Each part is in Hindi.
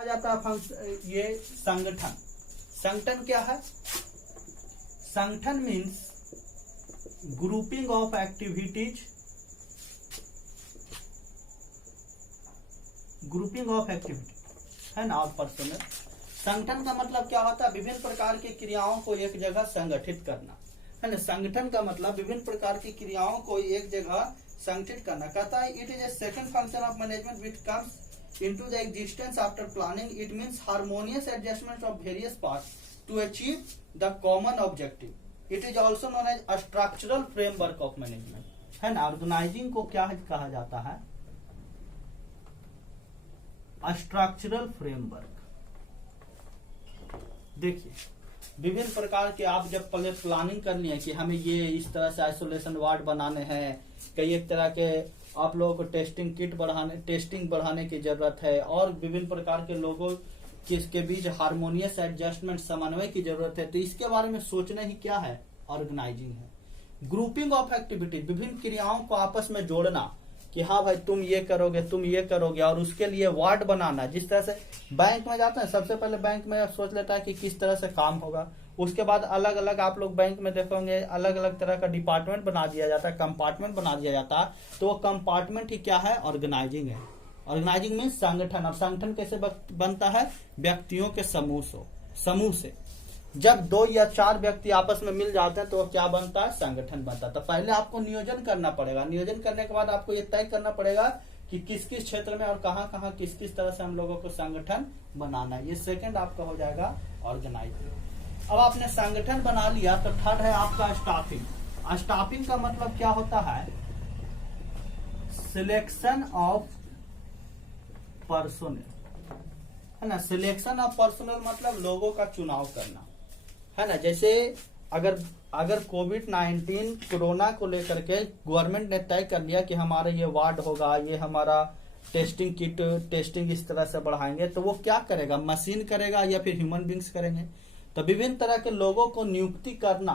आ जाता है फंक्शन, ये संगठन। संगठन क्या है? संगठन means grouping of activities, grouping of activity है ना, और पर्सनल। संगठन का मतलब क्या होता है? विभिन्न प्रकार की क्रियाओं को एक जगह संगठित करना, है ना। संगठन का मतलब विभिन्न प्रकार की क्रियाओं को एक जगह संगठित करना। कहता है it is a second function of management which comes into the existence after planning. It means harmonious adjustment of various parts to achieve the common objective. It is also known as structural framework of management, है ना। ऑर्गेनाइजिंग को क्या कहा जाता है? Structural framework. देखिए, विभिन्न प्रकार के आप जब पहले प्लानिंग कर लिए कि हमें ये इस तरह से आइसोलेशन वार्ड बनाने हैं, कई एक तरह के आप लोगों को टेस्टिंग किट टेस्टिंग बढ़ाने की जरूरत है, और विभिन्न प्रकार के लोगों के बीच हार्मोनियस एडजस्टमेंट समन्वय की जरूरत है, तो इसके बारे में सोचना ही क्या है? ऑर्गेनाइजिंग है। ग्रुपिंग ऑफ एक्टिविटीज, विभिन्न क्रियाओं को आपस में जोड़ना कि हाँ भाई तुम ये करोगे, तुम ये करोगे, और उसके लिए वार्ड बनाना। जिस तरह से बैंक में जाते हैं, सबसे पहले बैंक में सोच लेता है कि किस तरह से काम होगा, उसके बाद अलग अलग आप लोग बैंक में देखोगे अलग अलग तरह का डिपार्टमेंट बना दिया जाता है, कंपार्टमेंट बना दिया जाता है। तो वो कंपार्टमेंट ही क्या है? ऑर्गेनाइजिंग है। ऑर्गेनाइजिंग मीन्स संगठन। और संगठन कैसे बनता है? व्यक्तियों के समूह से। जब 2 या 4 व्यक्ति आपस में मिल जाते हैं तो क्या बनता है? संगठन बनता है। तो पहले आपको नियोजन करना पड़ेगा। नियोजन करने के बाद आपको ये तय करना पड़ेगा कि किस किस क्षेत्र में और कहाँ कहाँ किस किस तरह से हम लोगों को संगठन बनाना है। ये सेकंड आपका हो जाएगा ऑर्गेनाइजिंग। अब आपने संगठन बना लिया तो थर्ड है आपका स्टाफिंग। स्टाफिंग का मतलब क्या होता है? सिलेक्शन ऑफ पर्सोनल, है ना। सिलेक्शन ऑफ पर्सोनल मतलब लोगों का चुनाव करना, है ना। जैसे अगर कोविड-19 कोरोना को लेकर के गवर्नमेंट ने तय कर लिया कि हमारा ये वार्ड होगा, ये हमारा टेस्टिंग किट टेस्टिंग इस तरह से बढ़ाएंगे, तो वो क्या करेगा? मशीन करेगा या फिर ह्यूमन बींग्स करेंगे? तो विभिन्न तरह के लोगों को नियुक्ति करना,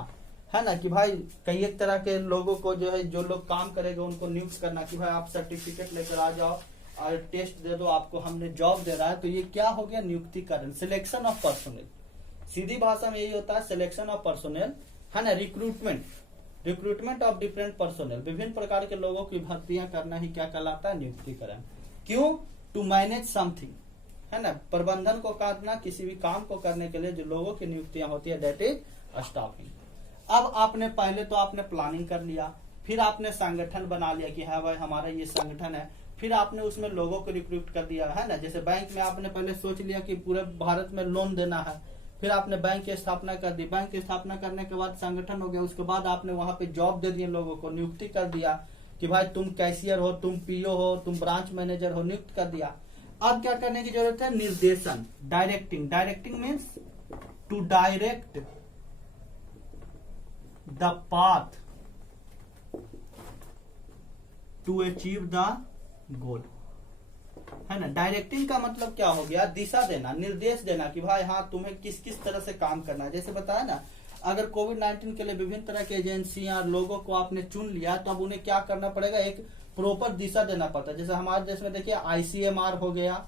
है ना, कि भाई कई एक तरह के लोगों को जो है, जो लोग काम करेंगे उनको नियुक्त करना कि भाई आप सर्टिफिकेट लेकर आ जाओ और टेस्ट दे दो, आपको हमने जॉब दे रहा है। तो ये क्या हो गया? नियुक्तिकरण, सिलेक्शन ऑफ पर्सोनल। सीधी भाषा में यही होता है, सिलेक्शन ऑफ पर्सोनल, है ना। रिक्रूटमेंट ऑफ डिफरेंट पर्सोनल, विभिन्न प्रकार के लोगों की भर्तियां करना ही क्या कहलाता है? नियुक्तिकरण। क्यों? टू मैनेज समथिंग, है ना। प्रबंधन को करना, किसी भी काम को करने के लिए जो लोगों की नियुक्तियां होती है, दैट इज स्टाफिंग। अब आपने पहले तो आपने प्लानिंग कर लिया, फिर आपने संगठन बना लिया कि हाँ भाई हमारा ये संगठन है, फिर आपने उसमें लोगों को रिक्रूट कर दिया, है ना। जैसे बैंक में आपने पहले सोच लिया कि पूरे भारत में लोन देना है, फिर आपने बैंक की स्थापना कर दी। बैंक की स्थापना करने के बाद संगठन हो गया, उसके बाद आपने वहां पे जॉब दे दिए, लोगों को नियुक्ति कर दिया कि भाई तुम कैशियर हो, तुम पीओ हो, तुम ब्रांच मैनेजर हो, नियुक्त कर दिया। अब क्या करने की जरूरत है? निर्देशन, directing. Directing means to direct the path to achieve the goal, है ना। डायरेक्टिंग का मतलब क्या हो गया? दिशा देना, निर्देश देना कि भाई हाँ तुम्हें किस किस तरह से काम करना है। जैसे बताया ना, अगर कोविड-19 के लिए विभिन्न तरह की एजेंसियां, लोगों को आपने चुन लिया, तो अब उन्हें क्या करना पड़ेगा? एक प्रॉपर दिशा देना पड़ता है। जैसे हमारे देश में देखिए ICMR हो गया,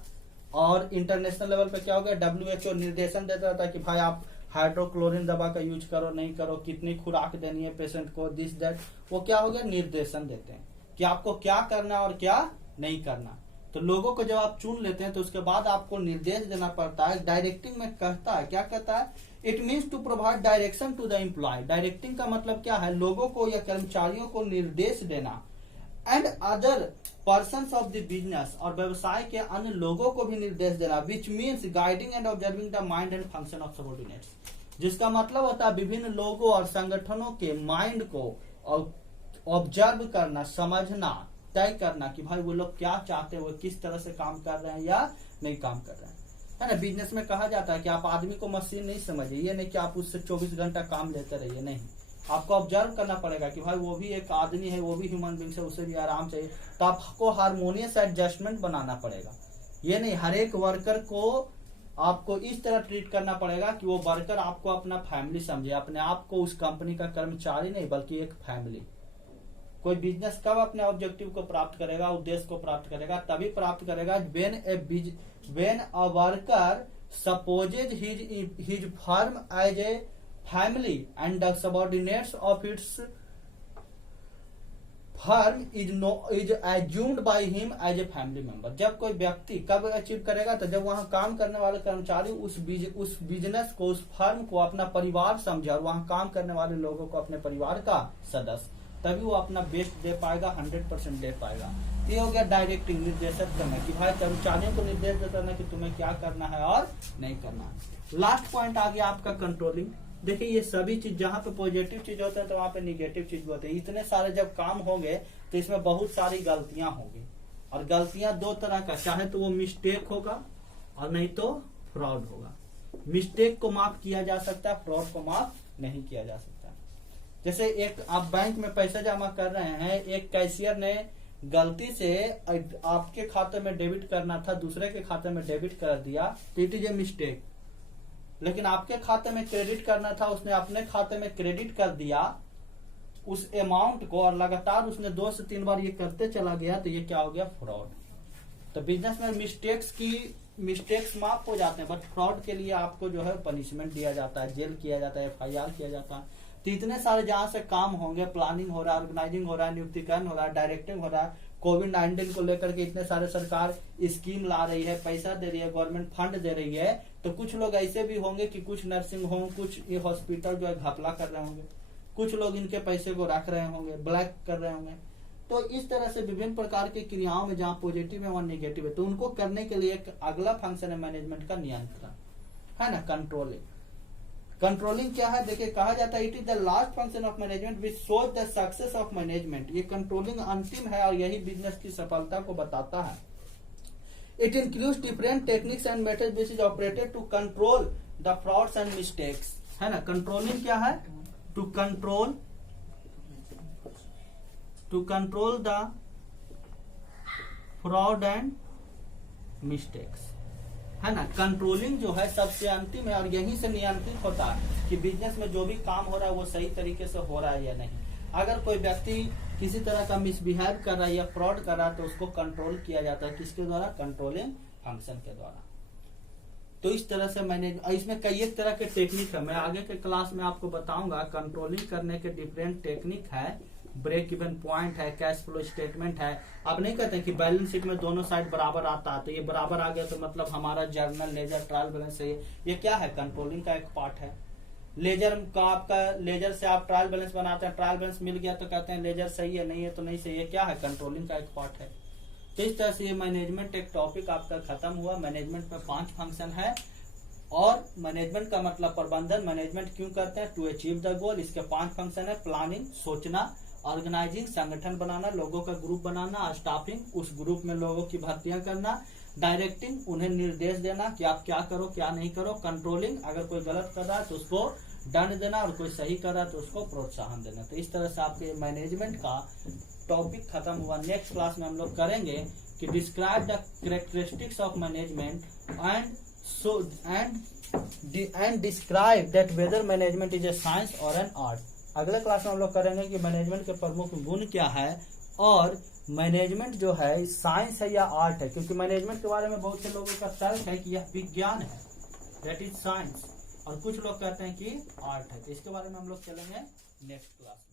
और इंटरनेशनल लेवल पे क्या हो गया? WHO निर्देशन देता था कि भाई आप हाइड्रोक्लोरिन दवा का यूज करो, नहीं करो, कितनी खुराक देनी है पेशेंट को, दिस दैट। वो क्या हो गया? निर्देशन देते हैं कि आपको क्या करना और क्या नहीं करना। तो लोगों को जब आप चुन लेते हैं तो उसके बाद आपको निर्देश देना पड़ता है। डायरेक्टिंग में कहता है, क्या कहता है? It means to provide direction to the employee. Directing का मतलब क्या है? लोगों को या कर्मचारियों को निर्देश देना। And other persons of the business, और व्यवसाय के अन्य लोगों को भी निर्देश देना। Which means guiding and observing the mind and function of subordinates, जिसका मतलब होता है विभिन्न लोगों और संगठनों के माइंड को ऑब्जर्व करना, समझना, तय करना कि भाई वो लोग क्या चाहते हैं, वो किस तरह से काम कर रहे हैं या नहीं काम कर रहे हैं, है ना। बिजनेस में कहा जाता है कि आप आदमी को मशीन नहीं समझिए, ये नहीं कि आप उससे 24 घंटा काम लेते रहिए, नहीं। आपको ऑब्जर्व करना पड़ेगा कि भाई वो भी एक आदमी है, वो भी ह्यूमन बींग है, उसे भी आराम चाहिए। तो आपको हार्मोनियस एडजस्टमेंट बनाना पड़ेगा। ये नहीं हर एक वर्कर को आपको इस तरह ट्रीट करना पड़ेगा कि वो वर्कर आपको अपना फैमिली समझे, अपने आप को उस कंपनी का कर्मचारी नहीं बल्कि एक फैमिली। कोई बिजनेस कब अपने ऑब्जेक्टिव को प्राप्त करेगा, उद्देश्य को प्राप्त करेगा? तभी प्राप्त करेगा when a when a worker supposes his firm as a family and the subordinates of its firm is assumed by him as a family member. जब कोई व्यक्ति कब अचीव करेगा, तो जब वहां काम करने वाले कर्मचारी उस बिजनेस को, उस फर्म को अपना परिवार समझे और वहां काम करने वाले लोगों को अपने परिवार का सदस्य, तभी वो अपना बेस्ट दे पाएगा, 100% दे पाएगा। ये हो गया डायरेक्टिंग, निर्देशित करना, कि भाई कर्मचारियों को निर्देश देता ना कि तुम्हें क्या करना है और नहीं करना है। लास्ट पॉइंट आ गया आपका कंट्रोलिंग। देखिए ये सभी चीज, जहां पे पॉजिटिव चीज होता है तो वहां पे निगेटिव चीज भी होती है। इतने सारे जब काम होंगे तो इसमें बहुत सारी गलतियां होंगी, और गलतियां दो तरह का, चाहे तो वो मिस्टेक होगा और नहीं तो फ्रॉड होगा। मिस्टेक को माफ किया जा सकता है, फ्रॉड को माफ नहीं किया जा सकता। जैसे एक आप बैंक में पैसा जमा कर रहे हैं, एक कैशियर ने गलती से आपके खाते में डेबिट करना था, दूसरे के खाते में डेबिट कर दिया, तो इट इज ए मिस्टेक। लेकिन आपके खाते में क्रेडिट करना था, उसने अपने खाते में क्रेडिट कर दिया उस अमाउंट को, और लगातार उसने 2 से 3 बार ये करते चला गया, तो ये क्या हो गया? फ्रॉड। तो बिजनेस में मिस्टेक्स माफ हो जाते हैं, बट फ्रॉड के लिए आपको जो है पनिशमेंट दिया जाता है, जेल किया जाता है, FIR किया जाता है। तो इतने सारे जहां से काम होंगे, प्लानिंग हो रहा है, ऑर्गेनाइजिंग हो रहा है, नियुक्तिकरण हो रहा है, डायरेक्टिंग हो रहा है, कोविड-19 को लेकर के इतने सारे सरकार स्कीम ला रही है, पैसा दे रही है, गवर्नमेंट फंड दे रही है, तो कुछ लोग ऐसे भी होंगे कि कुछ नर्सिंग होम, कुछ ये हॉस्पिटल जो है घपला कर रहे होंगे, कुछ लोग इनके पैसे को रख रहे होंगे, ब्लैक कर रहे होंगे। तो इस तरह से विभिन्न प्रकार की क्रियाओं में जहाँ पॉजिटिव है वहाँ नेगेटिव है, तो उनको करने के लिए एक अगला फंक्शन है मैनेजमेंट का नियंत्रण, है ना, कंट्रोलिंग। कंट्रोलिंग क्या है? देखिए कहा जाता है it is the last function of management which shows the success of management. ये कंट्रोलिंग अंतिम है और यही बिजनेस की सफलता को बताता है। It includes different techniques and methods which is operated to control the frauds and mistakes, है ना। कंट्रोलिंग क्या है? To control the fraud and mistakes, है ना। कंट्रोलिंग जो है सबसे अंतिम है और यहीं से नियंत्रित होता है कि बिजनेस में जो भी काम हो रहा है वो सही तरीके से हो रहा है या नहीं। अगर कोई व्यक्ति किसी तरह का मिसबिहेव कर रहा है या फ्रॉड कर रहा है तो उसको कंट्रोल किया जाता है, किसके द्वारा? कंट्रोलिंग फंक्शन के द्वारा। तो इस तरह से मैंने, इसमें कई एक तरह के टेक्निक है, मैं आगे के क्लास में आपको बताऊंगा। कंट्रोलिंग करने के डिफरेंट टेक्निक है, ब्रेक इवन पॉइंट है, कैश फ्लो स्टेटमेंट है। आप नहीं कहते कि बैलेंस शीट में दोनों साइड बराबर आता है, तो ये बराबर आ गया तो मतलब हमारा जर्नल, लेजर, ट्रायल बैलेंस है, ये क्या है? कंट्रोलिंग का एक पार्ट है। लेजर का आपका, लेजर से आप ट्रायल बैलेंस बनाते हैं, ट्रायल बैलेंस मिल गया तो कहते हैं लेजर सही है, नहीं है तो नहीं सही है, क्या है? कंट्रोलिंग का एक पार्ट है। तो इस तरह से ये मैनेजमेंट एक टॉपिक आपका खत्म हुआ। मैनेजमेंट में 5 फंक्शन है, और मैनेजमेंट का मतलब प्रबंधन। मैनेजमेंट क्यों करते हैं? To achieve the goal. इसके 5 फंक्शन है, प्लानिंग, सोचना, ऑर्गेनाइजिंग, संगठन बनाना, लोगों का ग्रुप बनाना, स्टाफिंग, उस ग्रुप में लोगों की भर्तियां करना, डायरेक्टिंग, उन्हें निर्देश देना कि आप क्या करो क्या नहीं करो, कंट्रोलिंग, अगर कोई गलत कर रहा है तो उसको दंड देना और कोई सही कर रहा है तो उसको प्रोत्साहन देना। तो इस तरह से आपके मैनेजमेंट का टॉपिक खत्म हुआ। नेक्स्ट क्लास में हम लोग करेंगे कि describe the characteristics of management and describe that whether management is a science और एन आर्ट। अगले क्लास में हम लोग करेंगे कि मैनेजमेंट के प्रमुख गुण क्या है और मैनेजमेंट जो है साइंस है या आर्ट है, क्योंकि मैनेजमेंट के बारे में बहुत से लोगों का तर्क है कि यह विज्ञान है, दैट इज साइंस, और कुछ लोग कहते हैं कि आर्ट है। तो इसके बारे में हम लोग चलेंगे नेक्स्ट क्लास।